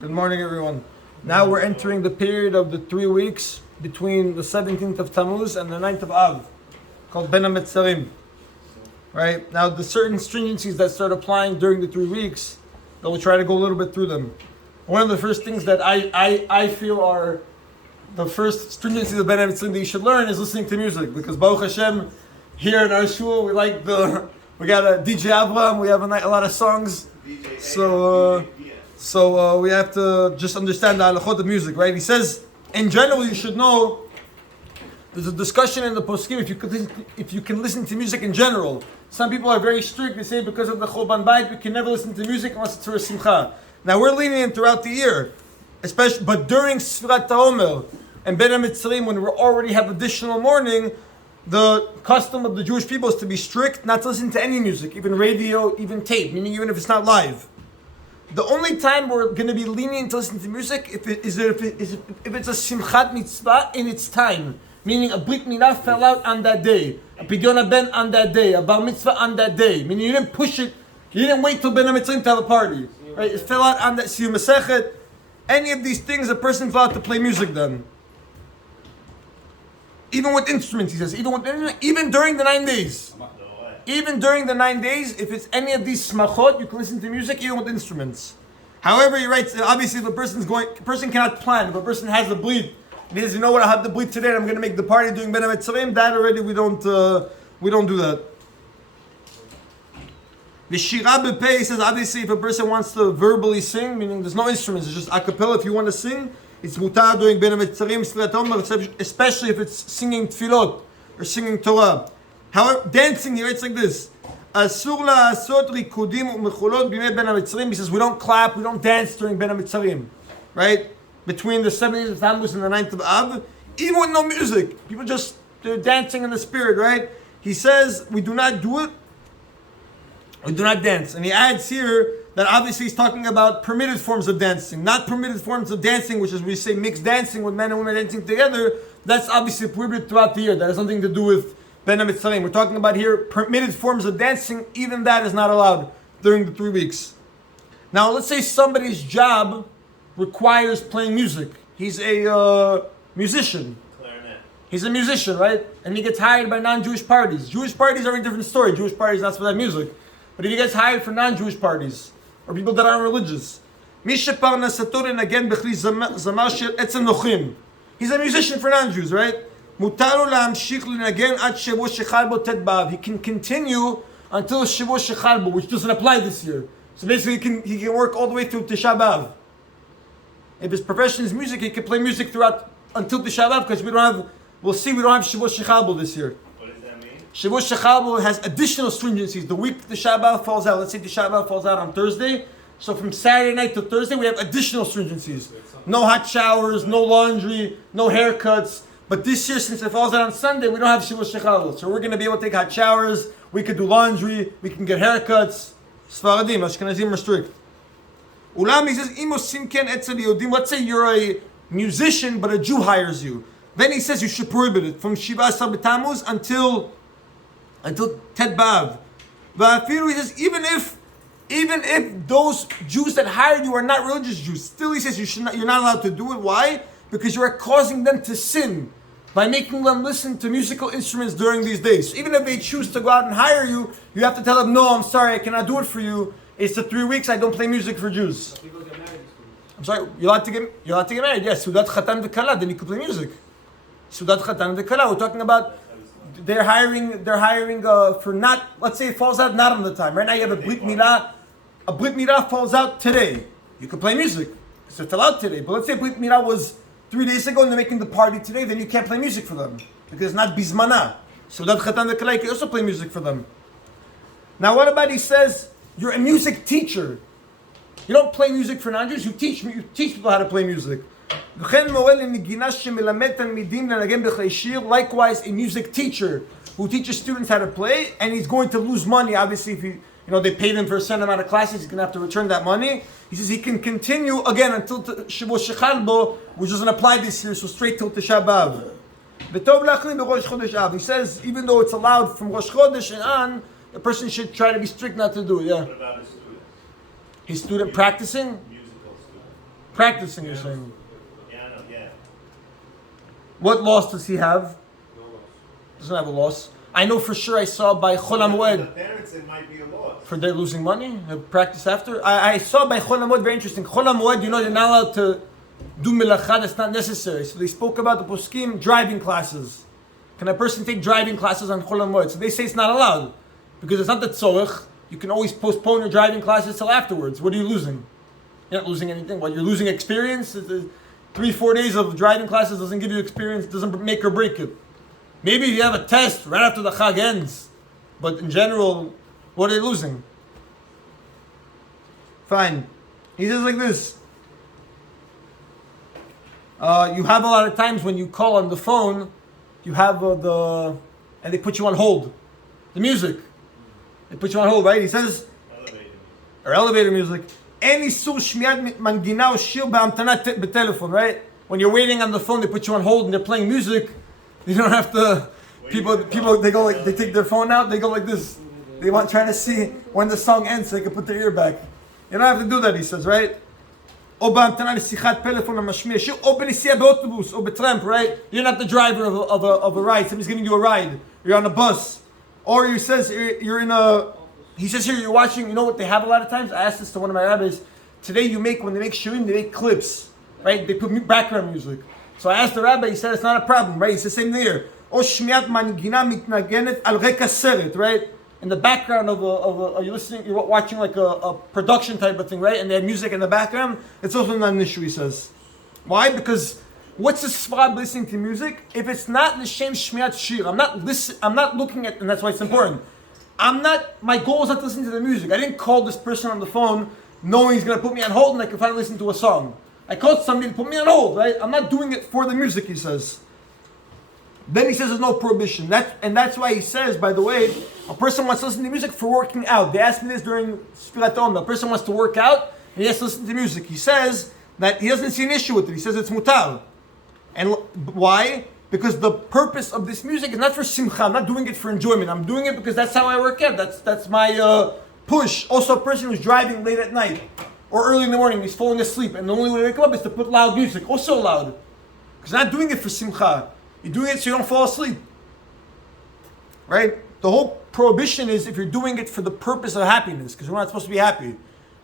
Good morning, everyone. Now we're entering the period of the 3 weeks between the 17th of Tammuz and the 9th of Av, called Ben HaMetzarim. Right? Now, the certain stringencies that start applying during the 3 weeks, that we'll try to go a little bit through them. One of the first things that I feel are the first stringencies of Ben HaMetzarim that you should learn is listening to music. Because Baruch Hashem, here in our shul, we got a DJ Avram, we have a lot of songs. So we have to just understand the halachot of music, right? He says, in general, you should know, there's a discussion in the poskim if you can listen to music in general. Some people are very strict. They say because of the Choban Bayit, we can never listen to music unless it's for a simcha. Now we're lenient throughout the year, but during Sfirat HaOmer and Ben HaMetzarim, when we already have additional mourning, the custom of the Jewish people is to be strict, not to listen to any music, even radio, even tape, meaning even if it's not live. The only time we're going to be lenient to listen to music if it's a simchat mitzvah in its time, meaning a brit milah fell out on that day, a pidyon ben on that day, a bar mitzvah on that day, meaning you didn't push it, you didn't wait till Ben HaMetzarim to have a party, right? It fell out on that siyum masechet. Any of these things, a person's allowed to play music then. Even with instruments, he says, even during the 9 days. Even during the 9 days, if it's any of these smachot, you can listen to music even with instruments. However, he writes, obviously, if a person cannot plan. If a person has the bleed, and he says, you know what, I have the bleed today, and I'm going to make the party doing Ben HaMetzarim, that already we don't do that. The Shira B'Pei, he says, obviously, if a person wants to verbally sing, meaning there's no instruments, it's just a cappella. If you want to sing, it's mutar doing Ben HaMetzarim, especially if it's singing tefillot or singing Torah. However, dancing, he writes like this. Asur la'asot rikudim u'mechulot b'mei Ben HaMetzarim. He says, we don't clap, we don't dance during Ben HaMetzarim. Right? Between the 17th of Tammuz and the 9th of Av. Even with no music. People they're dancing in the spirit, right? He says, we do not do it. We do not dance. And he adds here that obviously he's talking about permitted forms of dancing. Not permitted forms of dancing, which is we say mixed dancing with men and women dancing together. That's obviously prohibited throughout the year. That has nothing to do with Ben HaMetzarim. We're talking about here permitted forms of dancing. Even that is not allowed during the 3 weeks. Now, let's say somebody's job requires playing music. He's a musician. Clarinet. He's a musician, right? And he gets hired by non-Jewish parties. Jewish parties are a different story. Jewish parties not for that music. But if he gets hired for non-Jewish parties or people that aren't religious, he's a musician for non-Jews, right? He can continue until Shavuot Shechalbo, which doesn't apply this year. So basically he can work all the way through Tisha B'Av. If his profession is music, he can play music throughout until Tisha B'Av, because we don't have Shavuot Shechalbo this year. What does that mean? Shavuot Shechalbo has additional stringencies. The week Tisha B'Av falls out, let's say Tisha B'Av falls out on Thursday, so from Saturday night to Thursday we have additional stringencies. No hot showers, no laundry, no haircuts. But this year, since it falls out on Sunday, we don't have Shavuot Shechalbo. So we're going to be able to take hot showers, we could do laundry, we can get haircuts. Sfaradim, Ashkenazim are strict. Ulam, he says, let's say you're a musician, but a Jew hires you. Then he says you should prohibit it from Shiva Asar B'Tammuz until Tet B'Av. He says, even if those Jews that hired you are not religious Jews, still he says you're not allowed to do it. Why? Because you are causing them to sin by making them listen to musical instruments during these days. So even if they choose to go out and hire you, you have to tell them, no, I'm sorry, I cannot do it for you. It's the 3 weeks, I don't play music for Jews. I'm sorry, you're allowed to get married. Yes, Sudat Chatan V'Kala, then you can play music. Sudat Chatan V'Kala, we're talking about they're hiring for not, let's say it falls out not on the time. Right now you have a Brit Milah falls out today. You can play music. So it fell out today. But let's say Brit Milah was 3 days ago and they're making the party today, then you can't play music for them. Because it's not Bizmana. So that Chatan V'Kala, you can also play music for them. Now what about he says, you're a music teacher. You don't play music for non-Jews, you teach people how to play music. Likewise, a music teacher who teaches students how to play, and he's going to lose money, obviously, if they paid him for a certain amount of classes, he's going to have to return that money. He says he can continue again until Shavuot Shechalbo, which doesn't apply this year, so straight till Tisha B'Av. He says, even though it's allowed from Rosh Chodesh and on, the person should try to be strict not to do it, yeah. What about a student? His student practicing? Musical student. practicing, you're saying. Yeah, no, yeah. What loss does he have? No loss. Doesn't have a loss. I know for sure I saw by Chol For the HaMoed, parents, it might be a loss. for they're losing money, practice after. I saw by Chol HaMoed, very interesting. Chol HaMoed, you know, you're not allowed to do melacha, that's not necessary. So they spoke about the poskim driving classes. Can a person take driving classes on Chol HaMoed? So they say it's not allowed. Because it's not the tzorich. You can always postpone your driving classes till afterwards. What are you losing? You're not losing anything. What, you're losing experience? 3-4 days of driving classes doesn't give you experience, doesn't make or break it. Maybe if you have a test right after the Chag ends. But in general, what are they losing? Fine. He says like this. You have a lot of times when you call on the phone, you have and they put you on hold. The music. They put you on hold, right? He says, or elevator music. Any sur shmiat mangina or shir b'amtana b'telephone, right? When you're waiting on the phone, they put you on hold and they're playing music. You don't have to. People, they go like, they take their phone out, they go like this. They want trying to see when the song ends so they can put their ear back. You don't have to do that, he says, right? או בהמתנה לשיחת פלאפון המשמיע שיר, או בנסיעה באוטובוס, או בטרמפ, right? You're not the driver of a ride. Somebody's giving you a ride. You're on a bus. Or he says you're in a... He says here you're watching, you know what they have a lot of times? I asked this to one of my rabbis. Today when they make shirim, they make clips, right? They put background music. So I asked the rabbi, he said it's not a problem, right? He said same thing here. או שמיעת מנגינה מתנגנת על רקע סרט, right? In the background of you're watching like a production type of thing, right? And they have music in the background. It's also not an issue, he says. Why? Because what's the svab listening to music? If it's not l'shem shmiat shir, I'm not looking at, and that's why it's important. My goal is not to listen to the music. I didn't call this person on the phone knowing he's going to put me on hold and I can finally listen to a song. I called somebody to put me on hold, right? I'm not doing it for the music, he says. Then he says there's no prohibition. That's why he says, by the way, a person wants to listen to music for working out. They asked me this during Sfirat Omer. A person wants to work out and he has to listen to music. He says that he doesn't see an issue with it. He says it's mutar. And why? Because the purpose of this music is not for simcha. I'm not doing it for enjoyment. I'm doing it because that's how I work out. That's my push. Also, a person who's driving late at night or early in the morning, he's falling asleep, and the only way to wake him up is to put loud music, also loud. Because you're not doing it for simcha. You're doing it so you don't fall asleep. Right? The whole prohibition is if you're doing it for the purpose of happiness, because we're not supposed to be happy.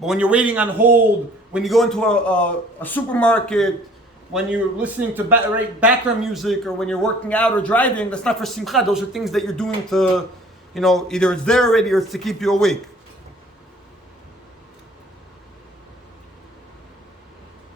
But when you're waiting on hold, when you go into a supermarket, when you're listening to background music, or when you're working out or driving, that's not for simcha. Those are things that you're doing to, either it's there already or it's to keep you awake.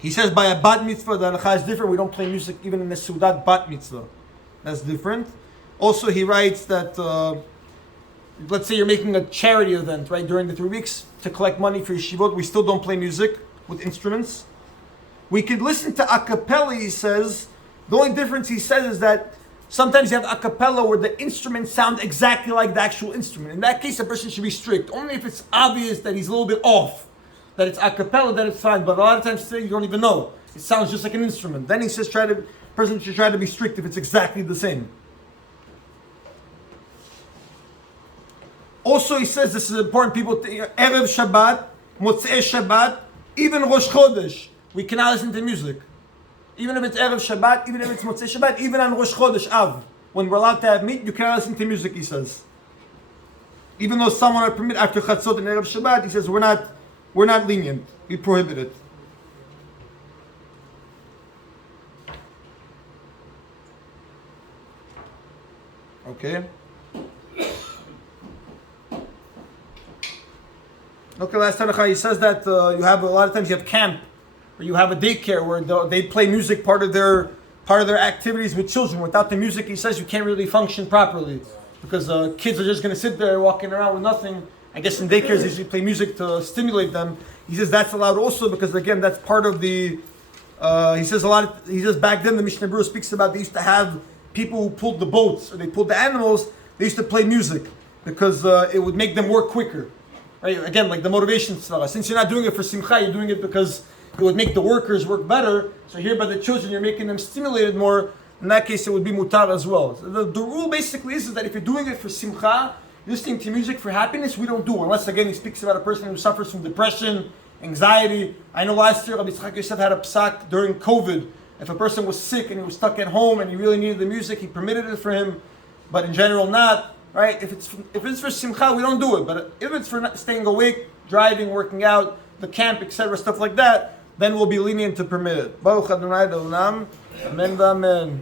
He says by a bat mitzvah, the halacha is different. We don't play music even in a Sudat bat mitzvah. That's different. Also, he writes that, let's say you're making a charity event, right, during the 3 weeks to collect money for yeshivot. We still don't play music with instruments. We could listen to a cappella, he says. The only difference, he says, is that sometimes you have a cappella where the instruments sound exactly like the actual instrument. In that case, a person should be strict. Only if it's obvious that he's a little bit off, that it's a cappella, then it's fine. But a lot of times today, you don't even know. It sounds just like an instrument. Then he says, person should try to be strict if it's exactly the same. Also, he says, this is important, people, Erev Shabbat, Motzei Shabbat, even Rosh Chodesh, we cannot listen to music. Even if it's Erev Shabbat, even if it's Motzei Shabbat, even on Rosh Chodesh Av, when we're allowed to have meat, you cannot listen to music, he says. Even though someone are permitted after Chatzot and Erev Shabbat, he says, we're not lenient. We prohibit it. Okay. Okay, last halacha, he says that you have a lot of times you have camp or you have a daycare where they play music part of their activities with children. Without the music, he says you can't really function properly because kids are just going to sit there walking around with nothing. I guess in daycares they usually play music to stimulate them. He says that's allowed also because again that's part of the. He says back then the Mishnah Berurah speaks about they used to have people who pulled the boats or they pulled the animals. They used to play music because it would make them work quicker. Right? Again, like the motivation tzvara. Since you're not doing it for simcha, you're doing it because it would make the workers work better. So here by the children, you're making them stimulated more. In that case, it would be mutar as well. So the rule basically is that if you're doing it for simcha, listening to music for happiness, we don't do. Unless, again, he speaks about a person who suffers from depression, anxiety. I know last year Rabbi Yitzchak Yosef had a psak during COVID. If a person was sick and he was stuck at home and he really needed the music, he permitted it for him, but in general not. Right? If it's for simcha, we don't do it. But if it's for staying awake, driving, working out, the camp, etc., stuff like that, then we'll be lenient to permit it. Baruch Adonai Le'olam. Amen v'amen.